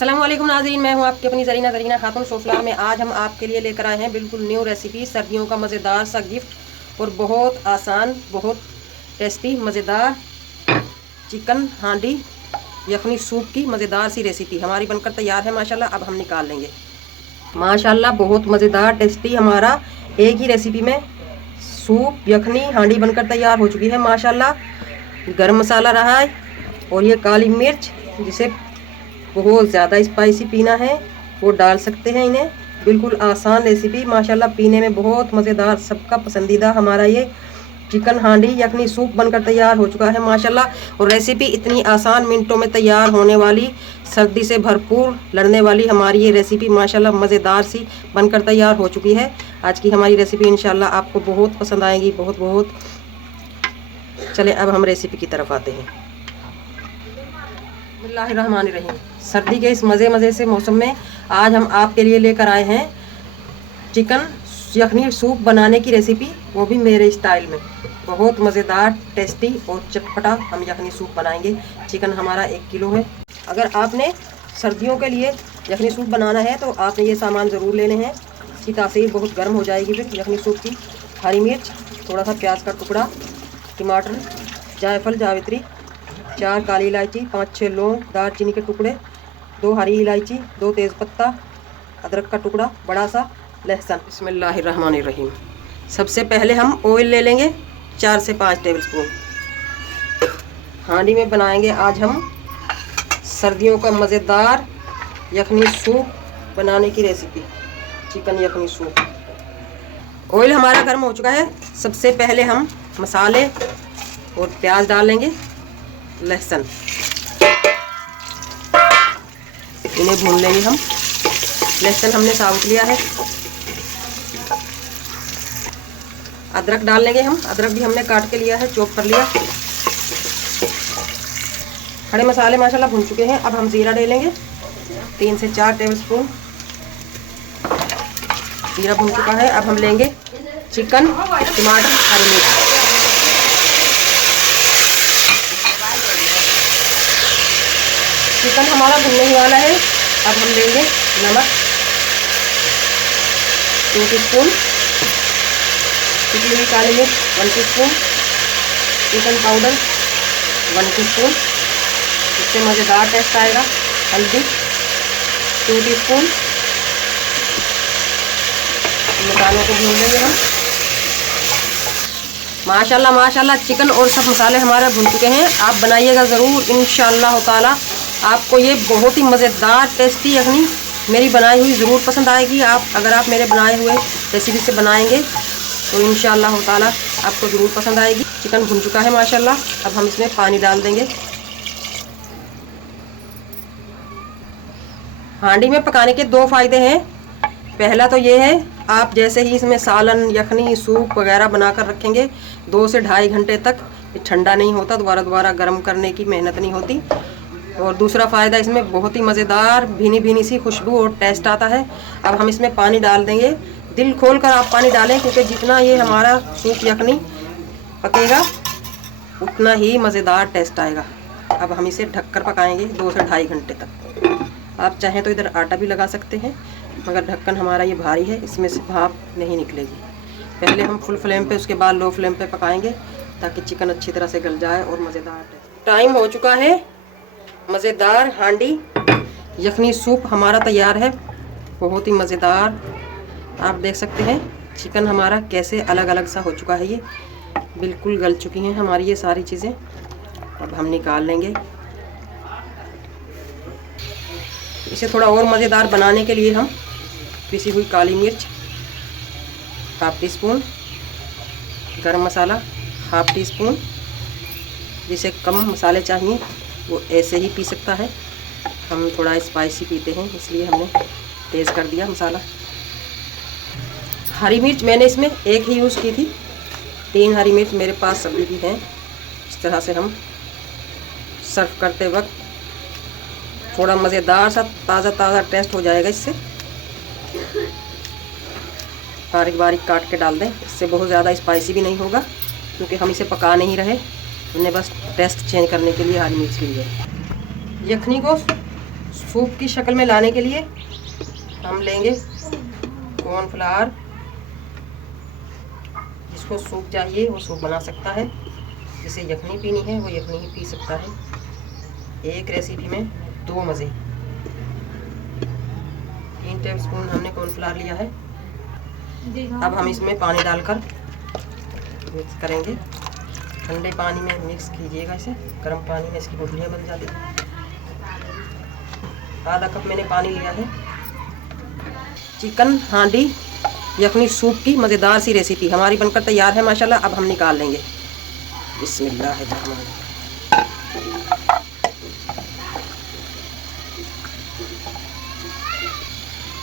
अस्सलामुअलैकुम नाज़रीन, मैं हूं आपकी अपनी ज़रीना खातून सोफलार में। आज हम आपके लिए लेकर आए हैं बिल्कुल न्यू रेसिपी, सर्दियों का मज़ेदार सा गिफ्ट और बहुत आसान, बहुत टेस्टी मज़ेदार चिकन हांडी यखनी सूप की मज़ेदार सी रेसिपी हमारी बनकर तैयार है माशाल्लाह। अब हम निकाल लेंगे माशाल्लाह। बहुत मज़ेदार टेस्टी हमारा एक ही रेसिपी में सूप यखनी हांडी बनकर तैयार हो चुकी है माशाल्लाह। गरम मसाला रहा है और ये काली मिर्च, जिसे बहुत ज़्यादा स्पाइसी पीना है वो डाल सकते हैं इन्हें। बिल्कुल आसान रेसिपी माशाल्लाह, पीने में बहुत मज़ेदार, सबका पसंदीदा हमारा ये चिकन हांडी यखनी सूप बनकर तैयार हो चुका है माशाल्लाह। और रेसिपी इतनी आसान, मिनटों में तैयार होने वाली, सर्दी से भरपूर लड़ने वाली हमारी ये रेसिपी माशाल्लाह मज़ेदार सी बनकर तैयार हो चुकी है। आज की हमारी रेसिपी इंशाल्लाह आपको बहुत पसंद आएगी, बहुत बहुत। चले अब हम रेसिपी की तरफ आते हैं। बिस्मिल्लाहिर्रहमानिर्रहीम। सर्दी के इस मज़े से मौसम में आज हम आपके लिए लेकर आए हैं चिकन यखनी सूप बनाने की रेसिपी, वो भी मेरे स्टाइल में। बहुत मज़ेदार, टेस्टी और चटपटा हम यखनी सूप बनाएंगे। चिकन हमारा 1 किलो है। अगर आपने सर्दियों के लिए यखनी सूप बनाना है तो आपने ये सामान ज़रूर लेने हैं। इसकी तासीर बहुत गर्म हो जाएगी फिर यखनी सूप की। हरी मिर्च, थोड़ा सा प्याज का टुकड़ा, टमाटर, जायफल जावित्री, 4 काली इलायची, 5-6 लौंग, दालचीनी के टुकड़े, 2 हरी इलायची, 2 तेज़पत्ता, अदरक का टुकड़ा, बड़ा सा लहसुन। बिस्मिल्लाहिर्रहमानिर्रहीम। सबसे पहले हम ऑयल ले लेंगे 4 से 5 टेबलस्पून। हांडी में बनाएंगे आज हम सर्दियों का मज़ेदार यखनी सूप बनाने की रेसिपी, चिकन यखनी सूप। ऑयल हमारा गर्म हो चुका है। सबसे पहले हम मसाले और प्याज डाल लेंगे, लहसुन, इन्हें भून लेंगे हम। लहसुन हमने साबुत लिया है। अदरक डाल लेंगे हम, अदरक भी हमने काट के लिया है, चॉप कर लिया। खड़े मसाले माशाल्लाह भून चुके हैं। अब हम जीरा डालेंगे 3 से 4 टेबलस्पून। जीरा भून चुका है। अब हम लेंगे चिकन, टमाटर, हरी मिर्च। चिकन हमारा भुनने ही वाला है। अब हम लेंगे नमक 2 टीस्पून, पिसी हुई काली मिर्च 1 टीस्पून, चिकन पाउडर 1 टीस्पून, इससे मज़ेदार टेस्ट आएगा। हल्दी 2 टीस्पून। मसालों को भून लेंगे हम माशाल्लाह। माशाल्लाह चिकन और सब मसाले हमारे भून चुके हैं। आप बनाइएगा ज़रूर इंशाअल्लाह ताला। आपको ये बहुत ही मज़ेदार टेस्टी यखनी मेरी बनाई हुई ज़रूर पसंद आएगी। अगर आप मेरे बनाए हुए रेसिपी से बनाएंगे तो इंशाअल्लाह ताला आपको ज़रूर पसंद आएगी। चिकन भुन चुका है माशाल्लाह। अब हम इसमें पानी डाल देंगे। हांडी में पकाने के 2 फ़ायदे हैं। पहला तो ये है, आप जैसे ही इसमें सालन, यखनी, सूप वगैरह बनाकर रखेंगे 2 से 2.5 घंटे तक, ये ठंडा नहीं होता, दोबारा गर्म करने की मेहनत नहीं होती। और दूसरा फ़ायदा, इसमें बहुत ही मज़ेदार भीनी भीनी सी खुशबू और टेस्ट आता है। अब हम इसमें पानी डाल देंगे। दिल खोल कर आप पानी डालें, क्योंकि जितना ये हमारा सूप यखनी पकेगा उतना ही मज़ेदार टेस्ट आएगा। अब हम इसे ढककर पकाएंगे 2 से 2.5 घंटे तक। आप चाहें तो इधर आटा भी लगा सकते हैं, मगर ढक्कन हमारा ये भारी है, इसमें से भाप नहीं निकलेगी। पहले हम फुल फ्लेम पे, उसके बाद लो फ्लेम पे पकाएंगे ताकि चिकन अच्छी तरह से गल जाए और मज़ेदार टेस्ट। टाइम हो चुका है। मज़ेदार हांडी यखनी सूप हमारा तैयार है, बहुत ही मज़ेदार। आप देख सकते हैं चिकन हमारा कैसे अलग अलग सा हो चुका है। ये बिल्कुल गल चुकी हैं हमारी ये सारी चीज़ें। अब हम निकाल लेंगे। इसे थोड़ा और मज़ेदार बनाने के लिए हम पिसी हुई काली मिर्च 1/2 टीस्पून, गरम मसाला 1/2 टीस्पून, जिसे कम मसाले चाहिए वो ऐसे ही पी सकता है। हम थोड़ा स्पाइसी पीते हैं इसलिए हमने तेज़ कर दिया मसाला। हरी मिर्च मैंने इसमें 1 ही यूज़ की थी। 3 हरी मिर्च मेरे पास सभी भी हैं। इस तरह से हम सर्व करते वक्त थोड़ा मज़ेदार सा ताज़ा टेस्ट हो जाएगा इससे। बारीक बारीक काट के डाल दें, इससे बहुत ज़्यादा स्पाइसी भी नहीं होगा, क्योंकि हम इसे पका नहीं रहे, हमने बस टेस्ट चेंज करने के लिए हरी मिर्च ली है। यखनी को सूप की शक्ल में लाने के लिए हम लेंगे कॉर्नफ्लावर। जिसको सूप चाहिए वो सूप बना सकता है, जिसे यखनी पीनी है वो यखनी ही पी सकता है। एक रेसिपी में दो मज़े। 3 टेबलस्पून हमने कॉर्नफ्लावर लिया है। अब हम इसमें पानी डालकर मिक्स करेंगे। ठंडे पानी में मिक्स कीजिएगा इसे, गर्म पानी में इसकी गुठलियाँ बन जाती हैं। आधा कप मैंने पानी लिया है। चिकन हांडी यखनी सूप की मज़ेदार सी रेसिपी हमारी बनकर तैयार है माशाल्लाह। अब हम निकाल लेंगे। बिस्मिल्लाहिर्रहमानिर्रहीम।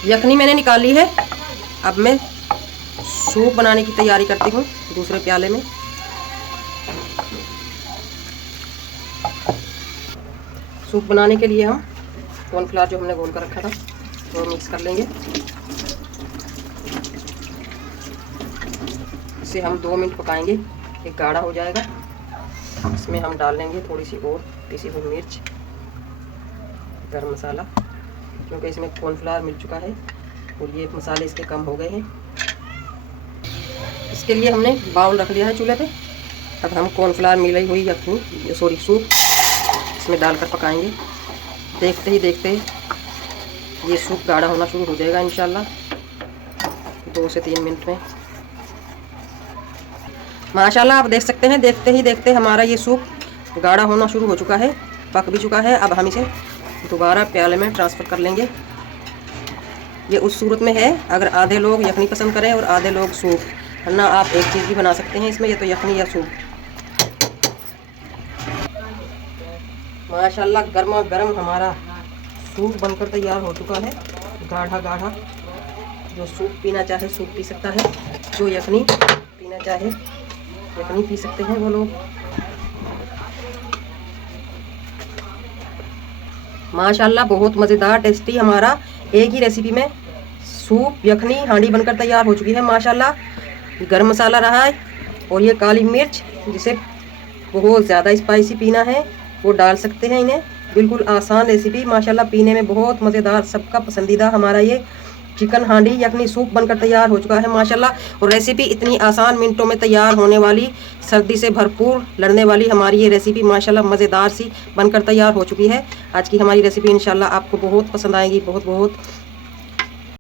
यखनी मैंने निकाल ली है। अब मैं सूप बनाने की तैयारी करती हूँ दूसरे प्याले में। सूप बनाने के लिए हम कॉर्नफ्लावर जो हमने घोल कर रखा था वो मिक्स कर लेंगे। इसे हम 2 मिनट पकाएंगे, ये गाढ़ा हो जाएगा। इसमें हम डाल लेंगे थोड़ी सी और पिसी हुई मिर्च, गरम मसाला, क्योंकि इसमें कॉर्नफ्लावर मिल चुका है और ये मसाले इसके कम हो गए हैं। इसके लिए हमने बाउल रख लिया है चूल्हे पे। अब हम कॉर्नफ्लावर मिलाई हुई यखनी सूप इसमें डालकर पकाएंगे। देखते ही देखते ये सूप गाढ़ा होना शुरू हो जाएगा इंशाल्लाह 2 से 3 मिनट में। माशाल्लाह आप देख सकते हैं, देखते ही देखते हमारा ये सूप गाढ़ा होना शुरू हो चुका है, पक भी चुका है। अब हम इसे दोबारा प्याले में ट्रांसफ़र कर लेंगे। ये उस सूरत में है अगर आधे लोग यखनी पसंद करें और आधे लोग सूप, वरना आप एक चीज़ भी बना सकते हैं इसमें। ये तो यखनी या सूप। माशाल्लाह गर्मा गर्म हमारा सूप बनकर तैयार हो चुका है, गाढ़ा गाढ़ा। जो सूप पीना चाहे सूप पी सकता है, जो यखनी पीना चाहे यखनी पी सकते हैं वो लोग। माशाल्लाह बहुत मज़ेदार टेस्टी हमारा एक ही रेसिपी में सूप यखनी हांडी बनकर तैयार हो चुकी है माशाल्लाह। गरम मसाला रहा है और ये काली मिर्च, जिसे बहुत ज़्यादा स्पाइसी पीना है वो डाल सकते हैं इन्हें। बिल्कुल आसान रेसिपी माशाल्लाह, पीने में बहुत मज़ेदार, सबका पसंदीदा हमारा ये चिकन हांडी यखनी सूप बनकर तैयार हो चुका है माशाल्लाह। और रेसिपी इतनी आसान, मिनटों में तैयार होने वाली, सर्दी से भरपूर लड़ने वाली हमारी ये रेसिपी माशाल्लाह मज़ेदार सी बनकर तैयार हो चुकी है। आज की हमारी रेसिपी इंशाल्लाह आपको बहुत पसंद आएगी, बहुत बहुत।